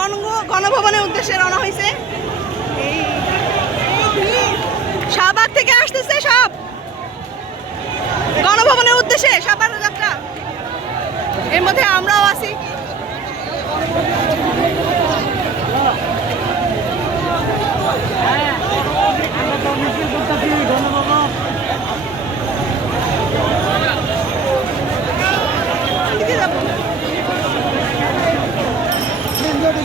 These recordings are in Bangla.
গণ গণভবনের উদ্দেশ্যে রওনা হয়েছে শাহবাগ থেকে আসতেছে সব। গণভবনের উদ্দেশ্যে সবার যাত্রা। এর মধ্যে আমরাও আছি। দিকে যাব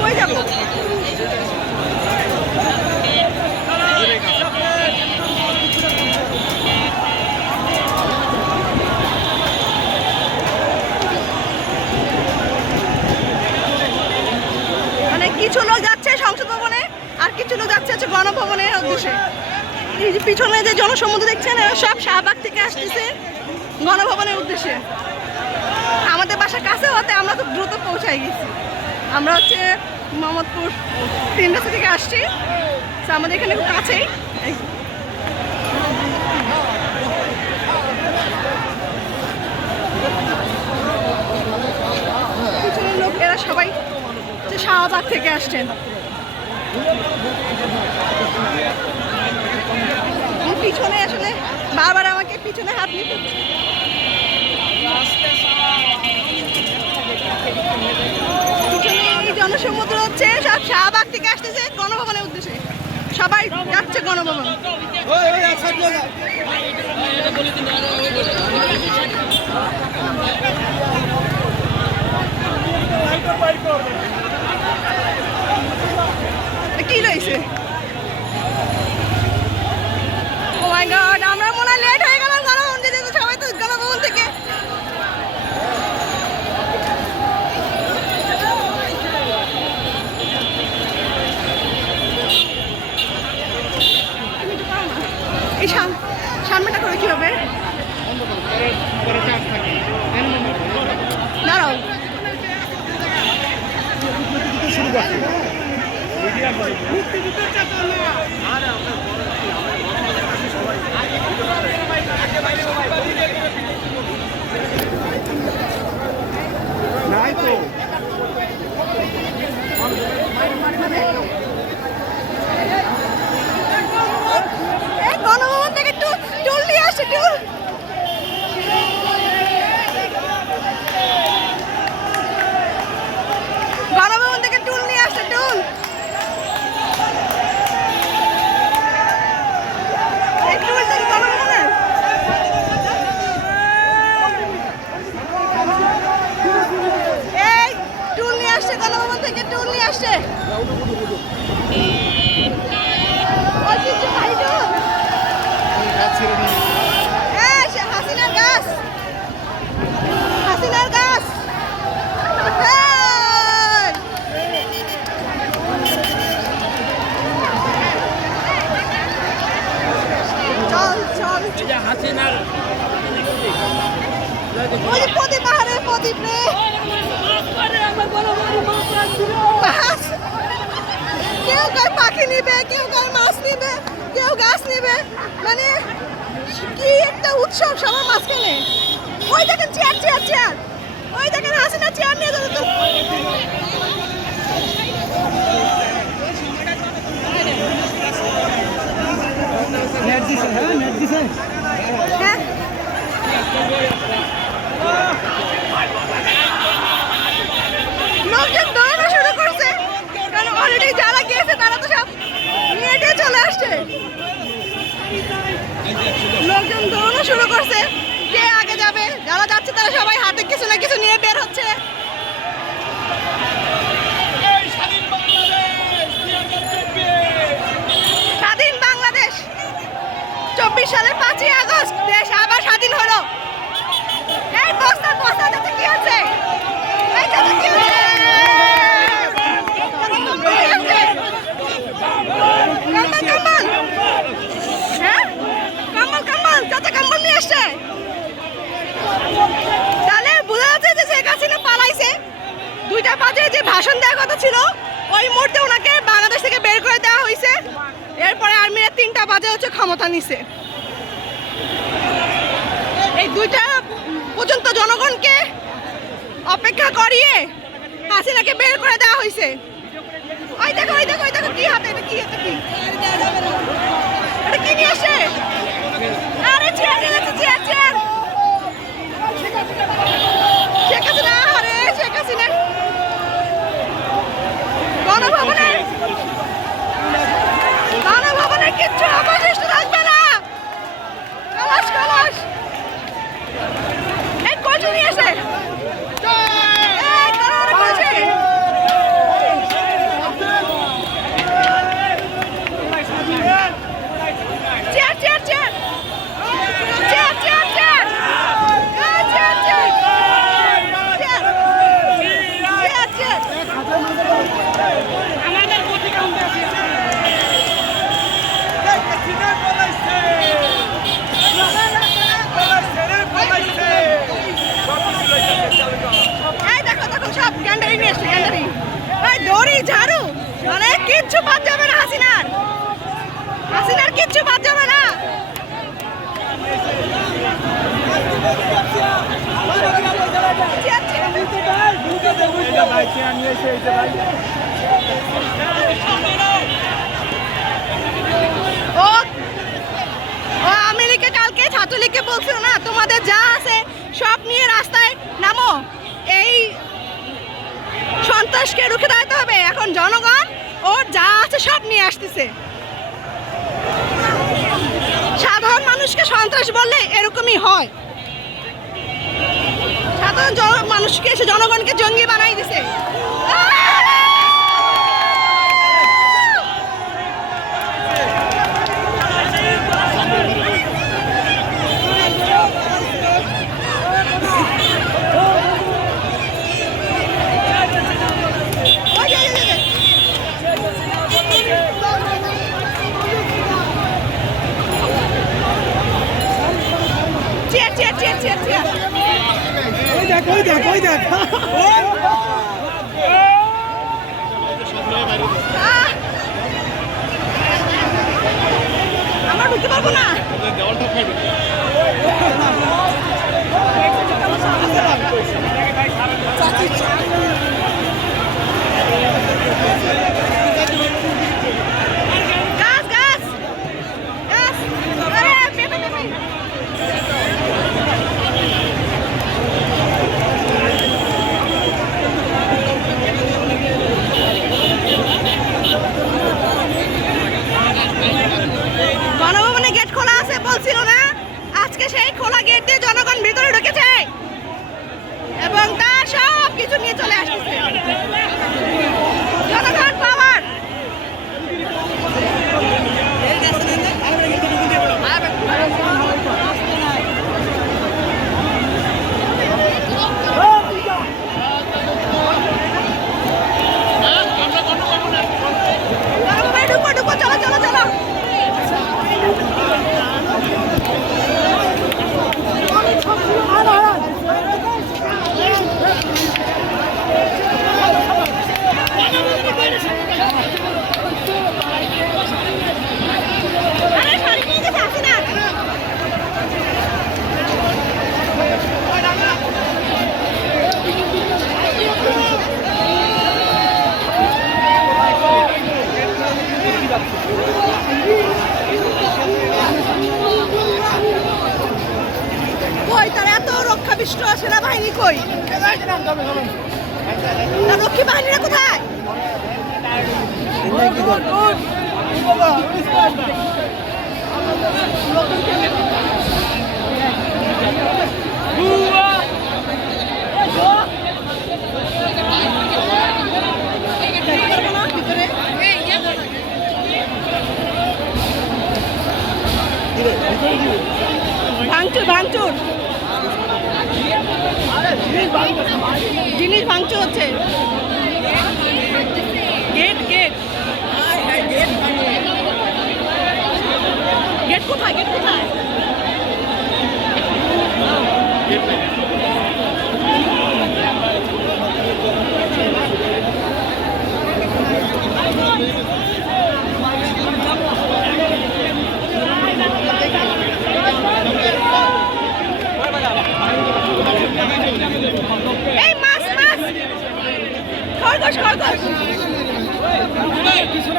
কই যাব মানে কিছু লোক যাচ্ছে সংসদ ভবনে আর কিছু লোক যাচ্ছে হচ্ছে গণভবনের উদ্দেশ্যে। পিছনে যে জনসমুদ্র দেখছেন, এরা সব শাহবাগ থেকে আসতেছে গণভবনের উদ্দেশ্যে। আমাদের বাসা কাছে হতে আমরা তো দ্রুত পৌঁছাই গেছি। আমরা হচ্ছে মোহাম্মদপুর তিনটা থেকে আসছি। তো আমাদের এখানে খুব কাছেই। পিছনের লোক, এরা সবাই শাহবাগ থেকে আসছেন। পিছনে আসলে বারবার আমাকে পিছনে হাত নিতে জনসমুদ্র হচ্ছে, সব শাহবাগ থেকে আসতেছে গণভবনের উদ্দেশ্যে। সবাই যাচ্ছে গণভবন। কি রয়েছে Yeah. হাসিনার গাছ হাসিনার গাছ! চল চল হাসিনার প্রদীপ পাহাড়ে প্রদীপ রে মাছ কেউ কয় পাখি নিবে, কেউ কয় মাছ নিবে, কেউ গাছ নিবে। মানে কি একটা উৎসব সবার মাঝখানে। ওই দেখেন চেয়ার চেয়ার চেয়ার ওই দেখেন হাসিনা চেয়ার নিয়ে যাবে হ্যাঁ। লোকজন দৌড়ানো শুরু করছে। কারণ অলরেডি যারা গিয়েছে তারা তো সব নেটে চলে আসছে। লোকজন দৌড়ানো শুরু করছে। কে আগে যাবে? যারা যাচ্ছে তারা সবাই হাতে কিছু না কিছু নিয়ে বের হচ্ছে। স্বাধীন বাংলাদেশ চব্বিশ। সালের পাঁচই আগস্ট দেশ আবার স্বাধীন হলো। এই বস্তা বস্তা কি আছে এই কি একটা কম্বল নিয়ে আসছে। তাহলে বোঝা যাচ্ছে যে শেখ হাসিনা পালাইছে। দুইটা পাঁচে যে ভাষণ দেওয়ার কথা ছিল, ওই মুহূর্তে ওনাকে বাংলাদেশ থেকে বের করে দেওয়া হয়েছে। এরপরে আর্মিরা তিনটা বাজে হচ্ছে ক্ষমতা নিছে। এই দুইটা পর্যন্ত জনগণকে অপেক্ষা করিয়ে হাসিনাকে বের করে দেওয়া হয়েছে। ওই দেখো ওই দেখো ওই দেখো, কি হাতে কি, এটা কি? কি নিয়ে আসে চেয়ার শেখ হাসিনা আরে শেখ হাসিনা গণভবনের গণভবনের কিচ্ছু অবশিষ্ট থাকবে না খালাস খালাস এই কচু নিয়ে এসে এই, কারও কচু। Chair chair chair chair chair chair এই, chair chair chair chair chair এই দেখো দেখো সব গ্যান্ডারি নিয়ে এসছে গ্যান্ডারি এই দড়ি ঝাড়ু মানে কিচ্ছু বাদ যাবে না হাসিনার হাসিনার কিচ্ছু বাদ যাবে না চেয়ার, চেয়ার। ও আমেরিকা কালকে ছাত্রলীগকে বলছিল না, তোমাদের যা আছে সব নিয়ে রাস্তায় নামো। এই সন্ত্রাসকে রুখে দাঁড়াতে হবে। এখন জনগণ ওর যা আছে সব নিয়ে আসতেছে। সাধারণ মানুষকে সন্ত্রাস বললে এরকমই হয়। মানুষকে এসে জনগণকে জঙ্গি বানাই দিছে। বিষ্ট সেনাবাহিনী কই? রক্ষী বাহিনীরা কোথায়? ভাঙচুর ভাঙচুর। জিনিস ভাঙচুর হচ্ছে। গেট গেট গেট কোথায় গেট কোথায় আজকে আবার খরগোশ নিয়ে আসে এই যে যে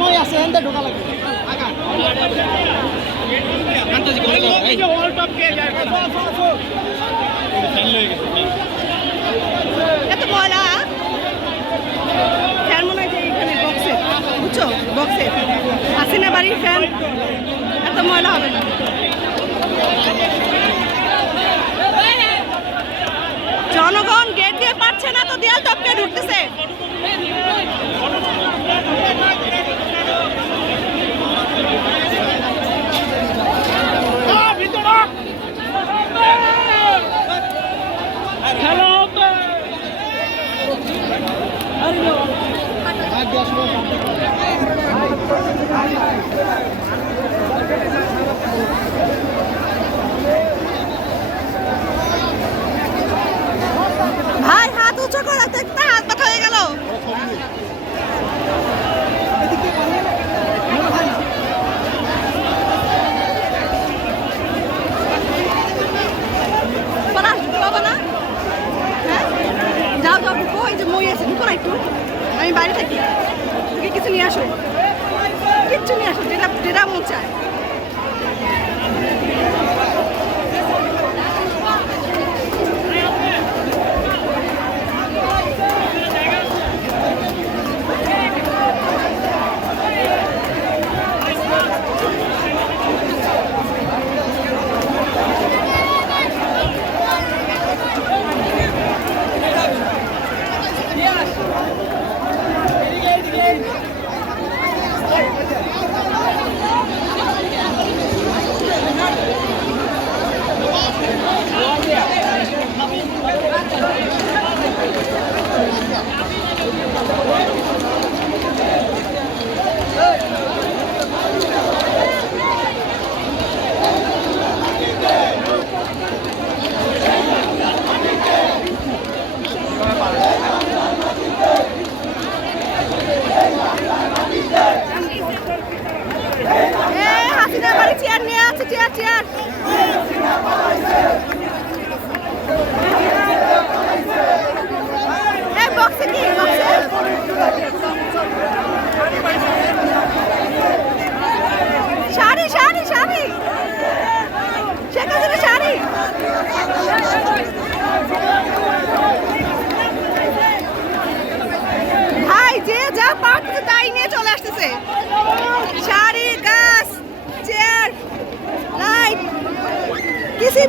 মই আছে এন্তে ঢোকা ময়লা ফ্যান মনে হয় এখানে বক্সে বুঝছ বক্সে হাসিনা বাড়ির ফ্যান এত ময়লা হবে না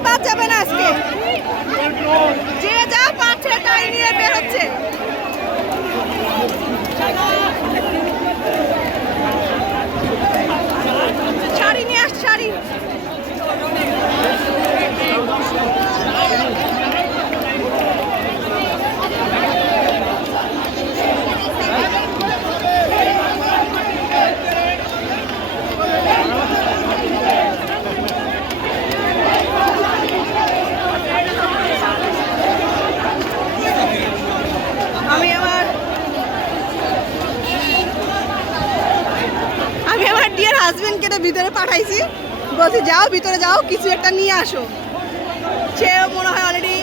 কিছুই বাদ যাবে না আজকে। যে যা পাচ্ছে তাই নিয়ে বের হচ্ছে শাড়ি নিয়ে আস শাড়ি আমি আমার আমি আমার ডিয়ার হাজবেন্ডকে তো ভিতরে পাঠাইছি বলছি যাও, ভিতরে যাও, কিছু একটা নিয়ে আসো। সে মনে হয় অলরেডি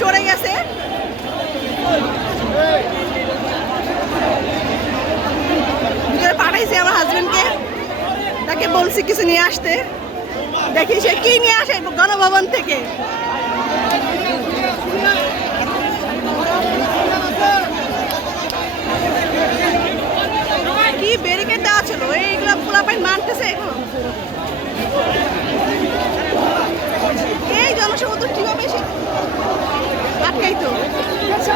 চড়ে গেছে। ভিতরে পাঠাইছে আমার হাজবেন্ডকে তাকে বলছি কিছু নিয়ে আসতে। দেখি সে কি নিয়ে আসে গণভবন থেকে। কি ব্যারিকেড দেওয়া ছিল? এইগুলো পোলাপাইন মানতেছে এগুলো এই জনসমুদ্র কীভাবে আটকাই তো। আচ্ছা,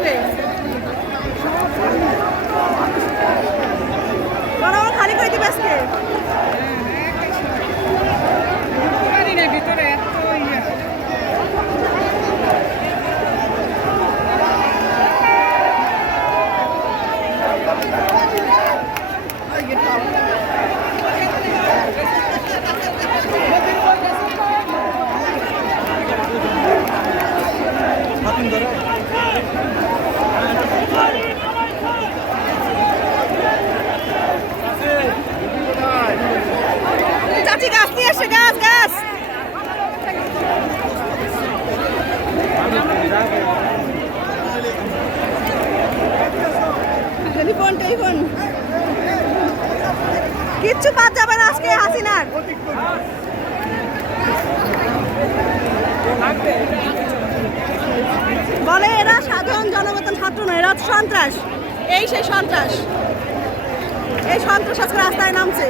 দিবে? খালি করে দিবে আজকে। এই সেই সন্ত্রাস। এই সন্ত্রাস আজকে রাস্তায় নামছে।